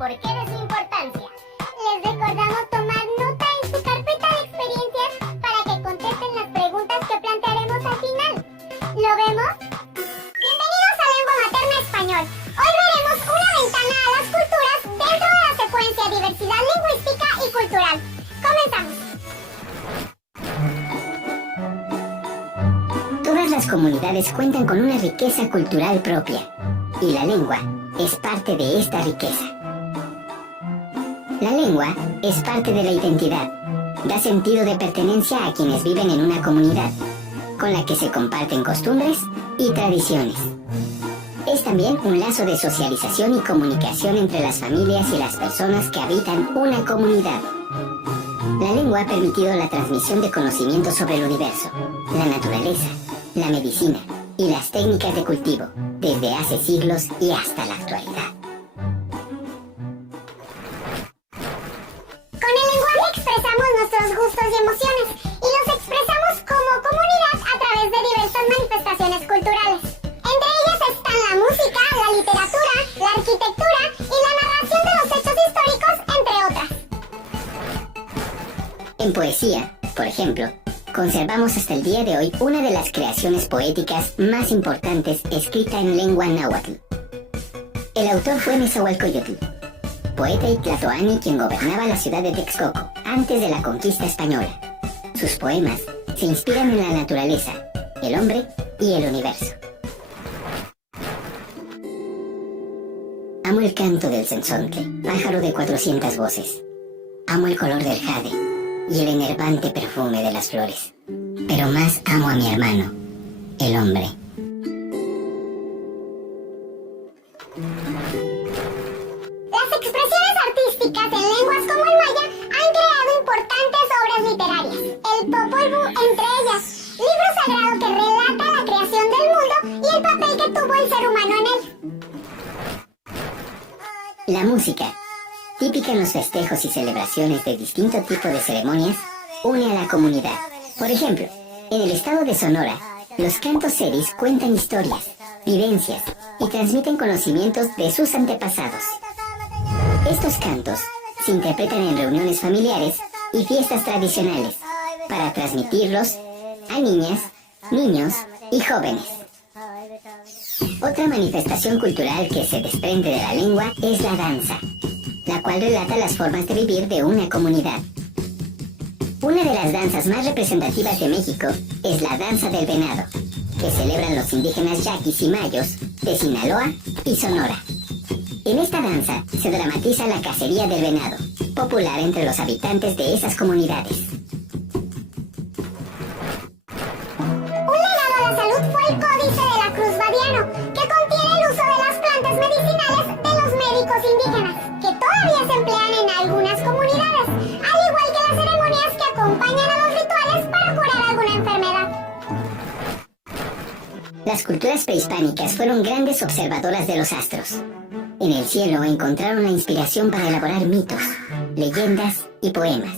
porqué de su importancia. Les recordamos tomar nota en su carpeta de experiencias para que contesten las preguntas que plantearemos al final. ¿Lo vemos? Bienvenidos a Lengua Materna Español. Hoy veremos una ventana a las culturas dentro de la secuencia Diversidad Lingüística y Cultural. Comenzamos. Todas las comunidades cuentan con una riqueza cultural propia, y la lengua es parte de esta riqueza. La lengua es parte de la identidad, da sentido de pertenencia a quienes viven en una comunidad, con la que se comparten costumbres y tradiciones. Es también un lazo de socialización y comunicación entre las familias y las personas que habitan una comunidad. La lengua ha permitido la transmisión de conocimientos sobre el universo, la naturaleza, la medicina y las técnicas de cultivo, desde hace siglos y hasta la actualidad. Con el lenguaje expresamos nuestros gustos y emociones, y los expresamos como comunidad a través de diversas manifestaciones culturales. Entre ellas están la música, la literatura, la arquitectura y la narración de los hechos históricos, entre otras. En poesía, por ejemplo, conservamos hasta el día de hoy una de las creaciones poéticas más importantes escrita en lengua náhuatl. El autor fue Nezahualcóyotl, poeta y tlatoani quien gobernaba la ciudad de Texcoco antes de la conquista española. Sus poemas se inspiran en la naturaleza, el hombre y el universo. Amo el canto del cenzontle, pájaro de 400 voces. Amo el color del jade y el enervante perfume de las flores. Pero más amo a mi hermano, el hombre. Las expresiones artísticas en lenguas como el maya han creado importantes obras literarias. El Popol Vuh entre ellas, libro sagrado que relata la creación del mundo y el papel que tuvo el ser humano en él. La música, típica en los festejos y celebraciones de distinto tipo de ceremonias, une a la comunidad. Por ejemplo, en el estado de Sonora, los cantos seris cuentan historias, vivencias y transmiten conocimientos de sus antepasados. Estos cantos se interpretan en reuniones familiares y fiestas tradicionales para transmitirlos a niñas, niños y jóvenes. Otra manifestación cultural que se desprende de la lengua es la danza, la cual relata las formas de vivir de una comunidad. Una de las danzas más representativas de México es la danza del venado, que celebran los indígenas yaquis y mayos de Sinaloa y Sonora. En esta danza se dramatiza la cacería del venado, popular entre los habitantes de esas comunidades. Un legado a la salud fue el Códice de la Cruz Badiano, que contiene el uso de las plantas medicinales de los médicos indígenas, que todavía se emplean en algunas comunidades, al igual que las ceremonias que acompañan a los rituales para curar alguna enfermedad. Las culturas prehispánicas fueron grandes observadoras de los astros. En el cielo encontraron la inspiración para elaborar mitos, leyendas y poemas.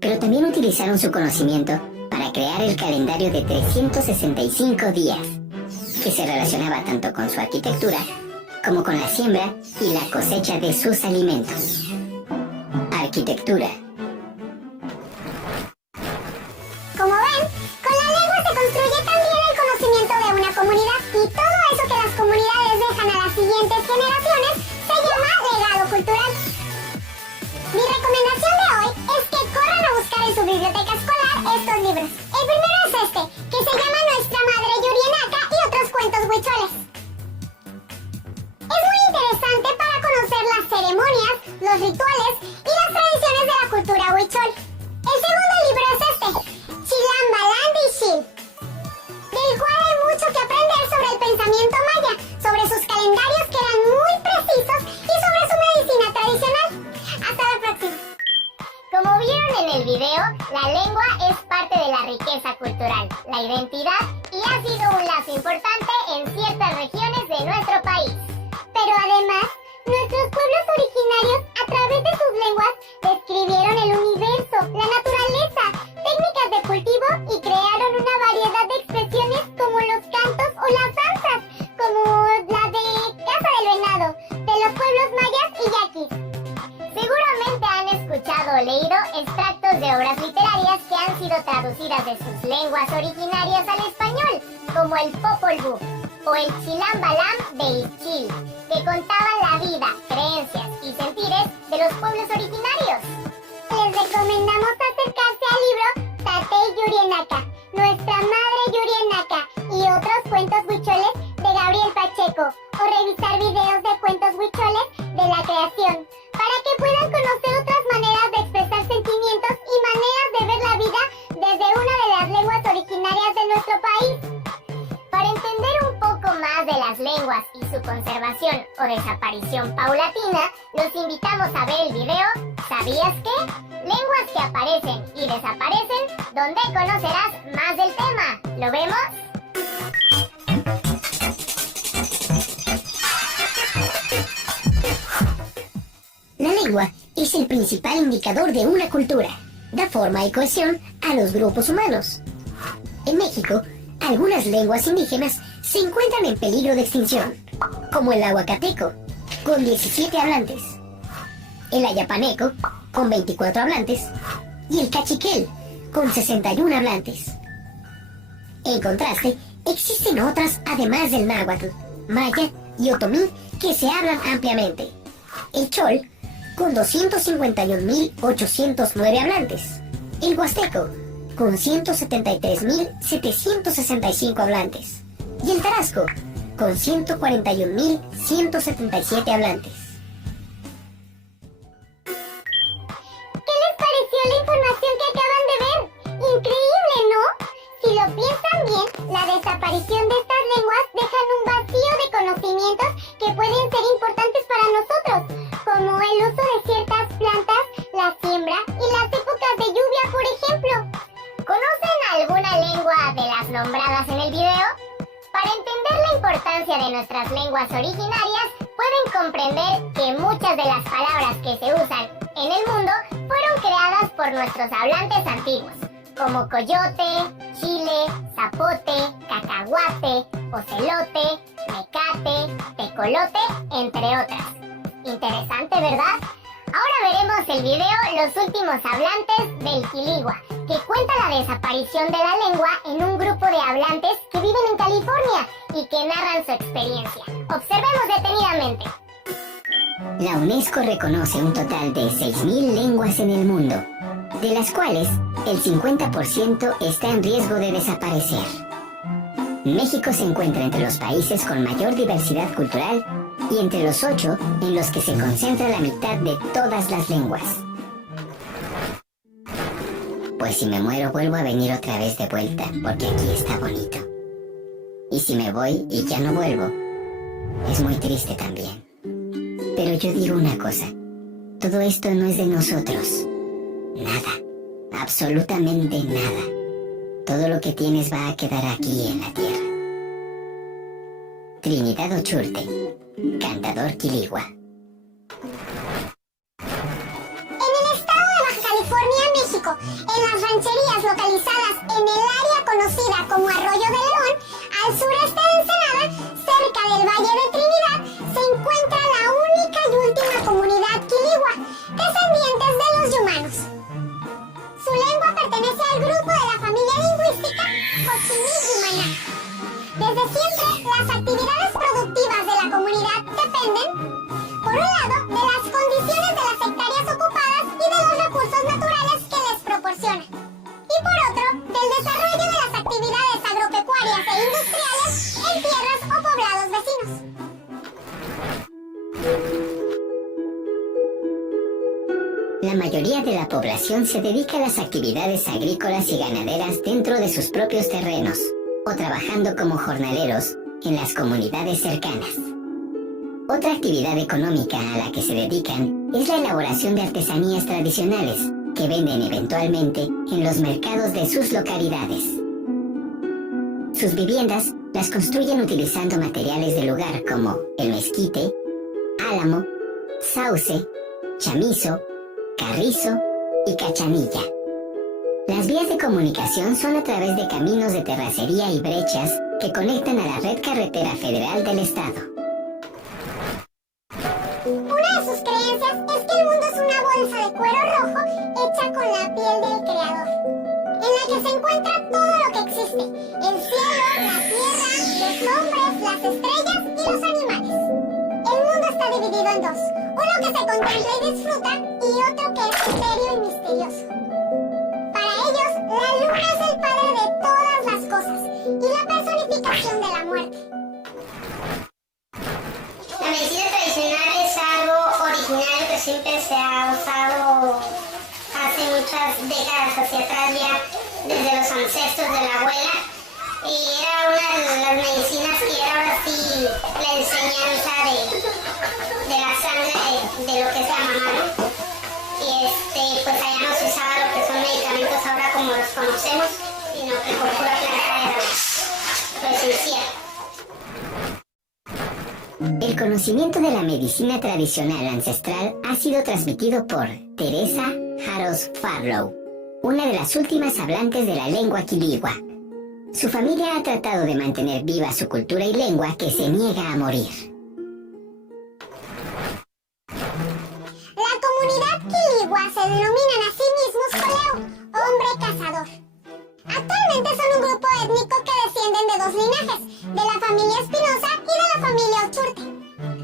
Pero también utilizaron su conocimiento para crear el calendario de 365 días, que se relacionaba tanto con su arquitectura como con la siembra y la cosecha de sus alimentos. Arquitectura. Como ven, con la lengua se construye también el conocimiento de una comunidad, y todo eso que las comunidades dejan a las siguientes generaciones se llama legado cultural. Mi recomendación de hoy es que corran a buscar en su biblioteca escolar estos libros. El primero es este, que se llama Nuestra Madre Yurienaka y otros cuentos huicholes. Es muy interesante para conocer las ceremonias, los rituales y las tradiciones de la cultura huichol. El segundo libro es este, Chilambaland-Ixchil, del cual hay mucho que aprender sobre el pensamiento maya, sobre sus calendarios que eran muy precisos y sobre su medicina tradicional. Hasta la próxima. Como vieron en el video, la lengua es parte de la riqueza cultural, la identidad y ha sido un lazo importante en ciertas regiones de nuestro país. Pero además, nuestros pueblos originarios, a través de sus lenguas, describieron el universo, la naturaleza, técnicas de cultivo y crearon una variedad de expresiones como los cantos o las danzas, como la de Casa del Venado, de los pueblos mayas y yaquis. o leído extractos de obras literarias que han sido traducidas de sus lenguas originarias al español, como el Popol Vuh o el Chilam Balam de Ixchil, que contaban la vida, creencias y sentires de los pueblos originarios. Les recomendamos acercarse al libro Tatey Yurienaka, Nuestra Madre Yurienaka y otros cuentos huicholes de Gabriel Pacheco, o revisar videos de cuentos huicholes de la creación, para que puedan conocer otras maneras de expresar sentimientos y maneras de ver la vida desde una de las lenguas originarias de nuestro país. Para entender un poco más de las lenguas y su conservación o desaparición paulatina, los invitamos a ver el video ¿Sabías qué? Lenguas que aparecen y desaparecen, donde conocerás más del tema. ¿Lo vemos? La lengua es el principal indicador de una cultura. Da forma y cohesión a los grupos humanos. En México, algunas lenguas indígenas se encuentran en peligro de extinción, como el ahuacateco, con 17 hablantes, el ayapaneco, con 24 hablantes, y el cachiquel, con 61 hablantes. En contraste, existen otras además del náhuatl, maya y otomí que se hablan ampliamente. El chol, con 251.809 hablantes. El huasteco, con 173.765 hablantes. Y el tarasco, con 141.177 hablantes. ¿Qué les pareció la información que acaban de ver? Increíble, ¿no? Si lo piensan bien, la desaparición de estas lenguas dejan un vacío de conocimientos que pueden ser importantes para nosotros, como el uso de ciertas plantas, la siembra y las épocas de lluvia, por ejemplo. ¿Conocen alguna lengua de las nombradas en el video? Para entender la importancia de nuestras lenguas originarias, pueden comprender que muchas de las palabras que se usan en el mundo fueron creadas por nuestros hablantes antiguos, como coyote, chile, zapote, cacahuate, ocelote, mecate, tecolote, entre otras. Interesante, ¿verdad? Ahora veremos el video Los últimos hablantes del Quiligua, que cuenta la desaparición de la lengua en un grupo de hablantes que viven en California y que narran su experiencia. Observemos detenidamente. La UNESCO reconoce un total de 6.000 lenguas en el mundo, de las cuales el 50% está en riesgo de desaparecer. México se encuentra entre los países con mayor diversidad cultural y entre los 8 en los que se concentra la mitad de todas las lenguas. Pues si me muero vuelvo a venir otra vez de vuelta, porque aquí está bonito. Y si me voy y ya no vuelvo, es muy triste también. Pero yo digo una cosa, todo esto no es de nosotros. Nada, absolutamente nada. Todo lo que tienes va a quedar aquí en la tierra. Trinidad Ochurte, cantador quiligua. En el estado de Baja California, México, en las rancherías localizadas en el área conocida como Arroyo de León, al sureste de Ensenada, cerca del Valle de Trinidad, se encuentra la única y última comunidad quiligua, descendientes de los yumanos. Su lengua pertenece al grupo de la familia lingüística Cochimí-Yumaná. Desde siempre, las actividades productivas de la comunidad dependen, por un lado, de las condiciones de las hectáreas ocupadas y de los recursos naturales que les proporcionan, y por otro, del desarrollo de las actividades agropecuarias e industriales en tierras o poblados vecinos. La mayoría de la población se dedica a las actividades agrícolas y ganaderas dentro de sus propios terrenos, o trabajando como jornaleros en las comunidades cercanas. Otra actividad económica a la que se dedican es la elaboración de artesanías tradicionales, que venden eventualmente en los mercados de sus localidades. Sus viviendas las construyen utilizando materiales del lugar como el mezquite, álamo, sauce, chamizo, carrizo y cachanilla. Las vías de comunicación son a través de caminos de terracería y brechas que conectan a la red carretera federal del estado. Una de sus creencias es que el mundo es una bolsa de cuero rojo hecha con la piel del creador, en la que se encuentra todo lo que existe: el cielo, la tierra, los hombres, las estrellas y los animales. El mundo está dividido en dos: uno que se contempla y disfruta, y otro que es etéreo y misterioso. Para ellos, la luna es el padre de todas las cosas y la personificación de la muerte. La medicina tradicional es algo original que siempre se ha usado hace muchas décadas hacia atrás, ya desde los ancestros de la abuela. Y era una de las medicinas que era ahora sí la enseñanza de la sangre de lo que es la mamá, ¿no? Y pues allá no se usaba lo que son medicamentos ahora como los conocemos, sino que por pura planta era lo esencial. El conocimiento de la medicina tradicional ancestral ha sido transmitido por Teresa Haros Farlow, una de las últimas hablantes de la lengua quiligua. Su familia ha tratado de mantener viva su cultura y lengua que se niega a morir. La comunidad quiligua se denominan a sí mismos Coleu, hombre cazador. Actualmente son un grupo étnico que descienden de dos linajes, de la familia Espinosa y de la familia Ochurte.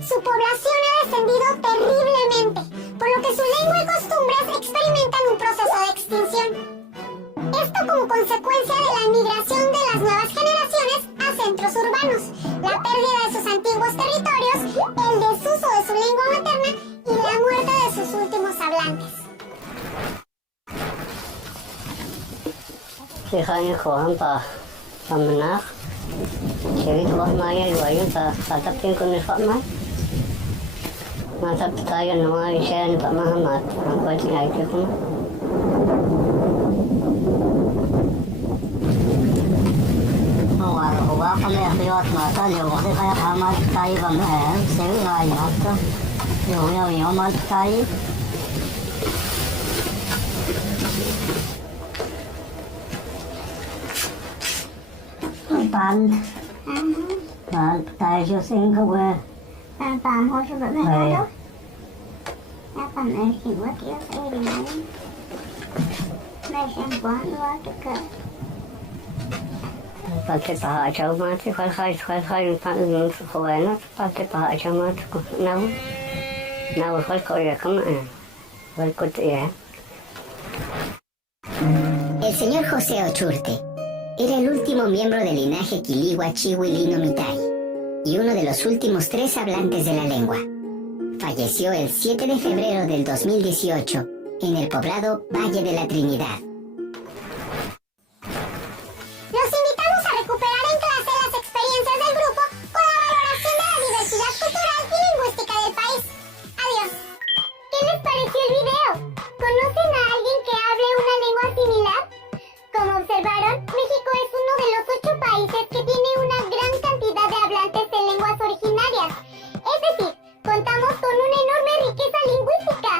Su población ha descendido terriblemente, por lo que su lengua y costumbres experimentan un proceso de extinción. Esto como consecuencia de la migración de las nuevas generaciones a centros urbanos, la pérdida de sus antiguos territorios, el desuso de su lengua materna y la muerte de sus últimos hablantes. Hanya kohan pa pamenak, jadi tuh maya jualnya pa patapin kunis pak mai, mata kaya nama isian pak Muhammad, aku tinggal itu pun. Wah kami akhirat mata dia waktu kaya amat kaya kami sering lagi waktu, yang amat kaya. Bạn tại cho sinh không về. Bạn thôi cho bạn này đâu. Bạn này chỉ có tiếng tay đi này. Này xem quán quá tất cả. Bạn sẽ bảo cháu mà thì khoai bạn khỏe nó bạn sẽ bảo cháu mà nào khoai không à khoai có tiền. El señor José Ochurte era el último miembro del linaje quiligua Chihuilino Mitai y uno de los últimos 3 hablantes de la lengua. Falleció el 7 de febrero del 2018 en el poblado Valle de la Trinidad. Los invitamos a recuperar en clase las experiencias del grupo con la valoración de la diversidad cultural y lingüística del país. Adiós. ¿Qué les pareció el video? ¿Conocen a alguien que hable una lengua similar? Como observaron, México es uno de los 8 países que tiene una gran cantidad de hablantes de lenguas originarias. Es decir, contamos con una enorme riqueza lingüística.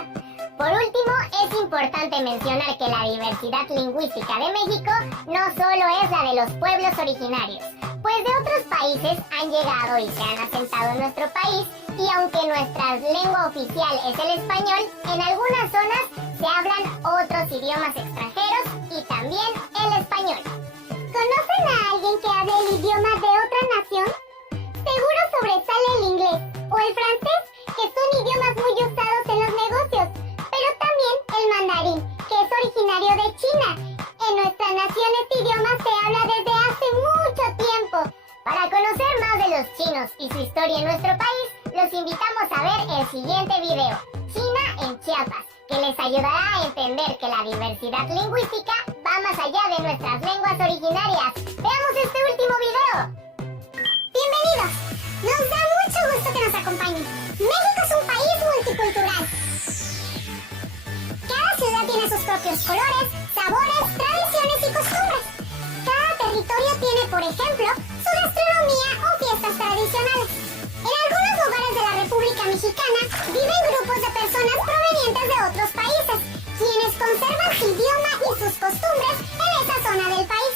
Por último, es importante mencionar que la diversidad lingüística de México no solo es la de los pueblos originarios, pues de otros países han llegado y se han asentado en nuestro país, y aunque nuestra lengua oficial es el español, en algunas zonas se hablan otros idiomas extranjeros y también el español. ¿Conocen a alguien que hable el idioma de otra nación? Seguro sobresale el inglés o el francés, que son idiomas muy usados en los negocios, pero también el mandarín, que es originario de China. En nuestra nación este idioma se habla desde hace mucho tiempo. Para conocer más de los chinos y su historia en nuestro país, los invitamos a ver el siguiente video, China en Chiapas, que les ayudará a entender que la diversidad lingüística va más allá de nuestras lenguas originarias. Veamos este último video. Bienvenidos. Nos da mucho gusto que nos acompañen. México es un país multicultural. Cada ciudad tiene sus propios colores, sabores, tradiciones y costumbres. Cada territorio tiene, por ejemplo, su gastronomía o fiestas tradicionales. En algunos lugares de la República Mexicana viven grupos de personas provenientes de otros países, quienes conservan su idioma y sus costumbres en esa zona del país.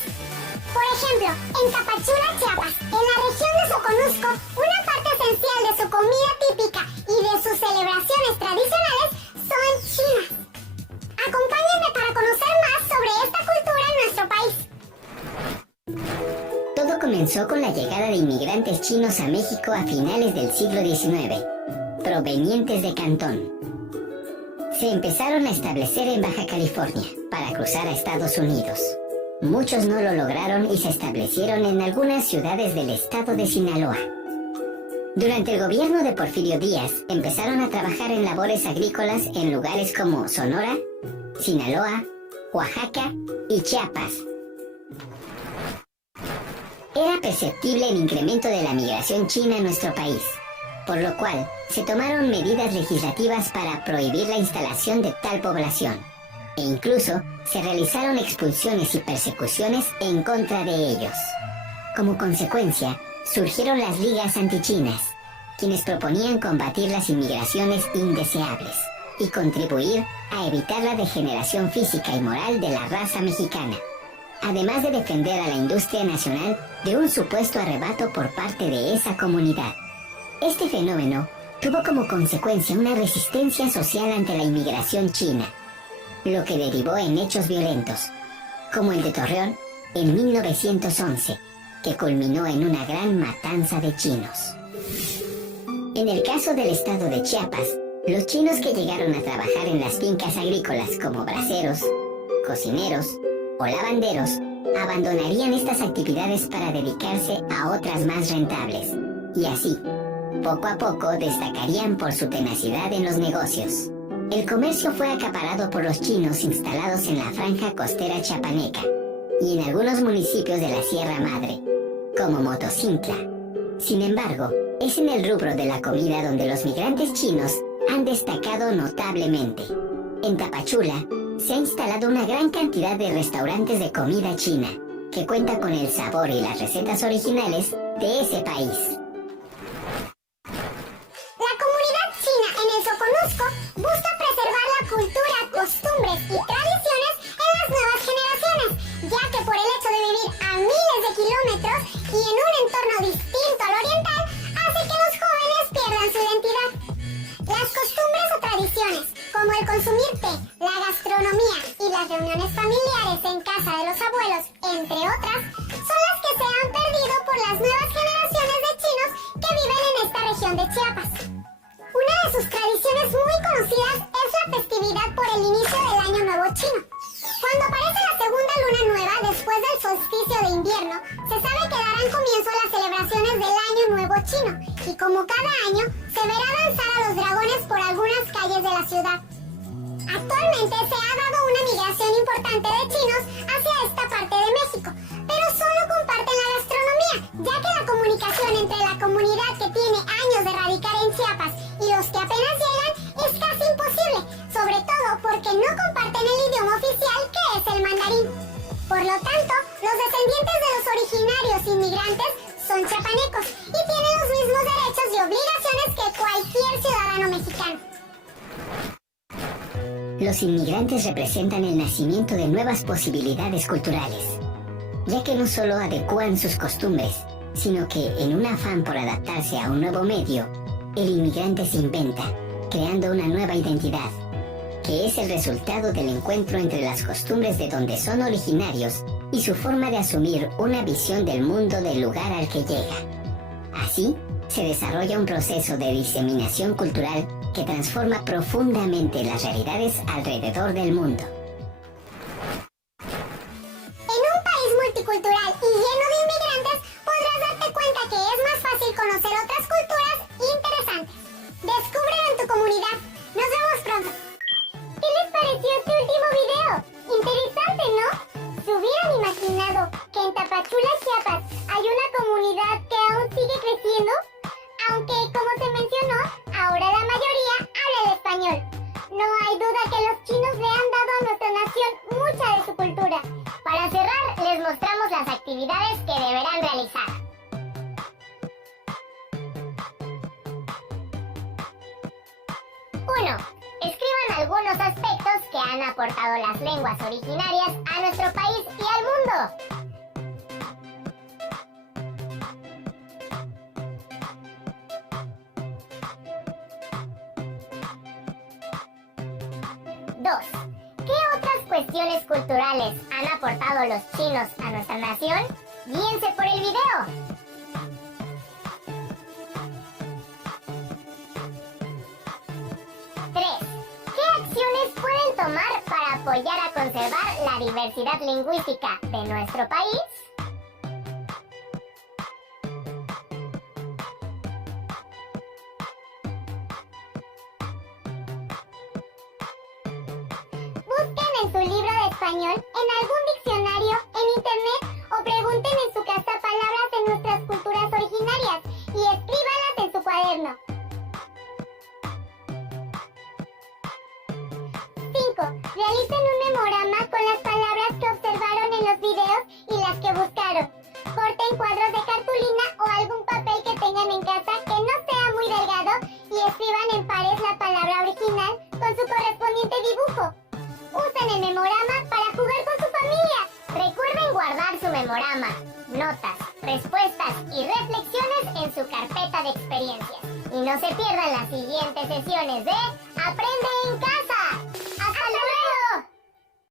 Por ejemplo, en Tapachula, Chiapas, en la región de Soconusco, una parte esencial de su comida típica y de sus celebraciones comenzó con la llegada de inmigrantes chinos a México a finales del siglo XIX, provenientes de Cantón. Se empezaron a establecer en Baja California para cruzar a Estados Unidos. Muchos no lo lograron y se establecieron en algunas ciudades del estado de Sinaloa. Durante el gobierno de Porfirio Díaz, empezaron a trabajar en labores agrícolas en lugares como Sonora, Sinaloa, Oaxaca y Chiapas. Era perceptible el incremento de la migración china en nuestro país, por lo cual se tomaron medidas legislativas para prohibir la instalación de tal población, e incluso se realizaron expulsiones y persecuciones en contra de ellos. Como consecuencia, surgieron las ligas antichinas, quienes proponían combatir las inmigraciones indeseables y contribuir a evitar la degeneración física y moral de la raza mexicana, además de defender a la industria nacional de un supuesto arrebato por parte de esa comunidad. Este fenómeno tuvo como consecuencia una resistencia social ante la inmigración china, lo que derivó en hechos violentos, como el de Torreón en 1911, que culminó en una gran matanza de chinos. En el caso del estado de Chiapas, los chinos que llegaron a trabajar en las fincas agrícolas como braceros, cocineros o lavanderos, abandonarían estas actividades para dedicarse a otras más rentables, y así, poco a poco destacarían por su tenacidad en los negocios. El comercio fue acaparado por los chinos instalados en la franja costera chiapaneca y en algunos municipios de la Sierra Madre, como Motocintla. Sin embargo, es en el rubro de la comida donde los migrantes chinos han destacado notablemente. En Tapachula se ha instalado una gran cantidad de restaurantes de comida china, que cuenta con el sabor y las recetas originales de ese país. La comunidad china en el Soconusco busca preservar la cultura, costumbres y tradiciones en las nuevas generaciones, ya que por el hecho de vivir a miles de kilómetros y en un entorno distinto al oriental, hace que los jóvenes pierdan su identidad. Las costumbres o tradiciones, como el consumir té, la gastronomía y las reuniones familiares en casa de los abuelos, entre otras, son las que se han perdido por las nuevas generaciones de chinos que viven en esta región de Chiapas. Una de sus tradiciones muy conocidas es la festividad por el inicio del Año Nuevo Chino. Cuando aparece la segunda luna nueva después del solsticio de invierno, se sabe que darán comienzo a las celebraciones del Año Nuevo Chino, y como cada año, se verá danzar a los dragones por algunas calles de la ciudad. Actualmente se ha dado una migración importante de chinos hacia esta parte de México, pero solo comparten la gastronomía, ya que la comunicación entre la comunidad que tiene años de radicar en Chiapas y los que apenas llegan es casi imposible, sobre todo porque no comparten el idioma oficial que es el mandarín. Por lo tanto, los descendientes de los originarios inmigrantes son chiapanecos y tienen los mismos derechos y obligaciones que cualquier ciudadano mexicano. Los inmigrantes representan el nacimiento de nuevas posibilidades culturales, ya que no solo adecúan sus costumbres, sino que en un afán por adaptarse a un nuevo medio, el inmigrante se inventa, creando una nueva identidad, que es el resultado del encuentro entre las costumbres de donde son originarios y su forma de asumir una visión del mundo del lugar al que llega. Así, se desarrolla un proceso de diseminación cultural que transforma profundamente las realidades alrededor del mundo. En un país multicultural y lleno de inmigrantes, podrás darte cuenta que es más fácil conocer otras culturas interesantes. Descúbrelo en tu comunidad. Nos vemos pronto. ¿Qué les pareció este último video? Interesante, ¿no? ¿Se hubieran imaginado que en Tapachula, Chiapas, hay una comunidad que aún sigue creciendo? Aunque, como se mencionó, ahora la mayoría habla el español. No hay duda que los chinos le han dado a nuestra nación mucha de su cultura. Para cerrar, les mostramos las actividades que deberán realizar. 1. Escriban algunos aspectos que han aportado las lenguas originarias a nuestro país y al mundo. 2. ¿Qué otras cuestiones culturales han aportado los chinos a nuestra nación? Guíense por el video. 3. ¿Qué acciones pueden tomar para apoyar a conservar la diversidad lingüística de nuestro país? Busquen en su libro de español, en algún diccionario, en internet o pregunten en su casa palabras de nuestras culturas originarias y escríbanlas en su cuaderno. 5. Realicen un memorama con las palabras que observaron en los videos y las que buscaron. Corten cuadros de cartulina o algún papel que tengan en casa que no sea muy delgado y escriban en pares la palabra original con su correspondiente dibujo. Usen el memorama para jugar con su familia. Recuerden guardar su memorama, notas, respuestas y reflexiones en su carpeta de experiencias. Y no se pierdan las siguientes sesiones de Aprende en Casa.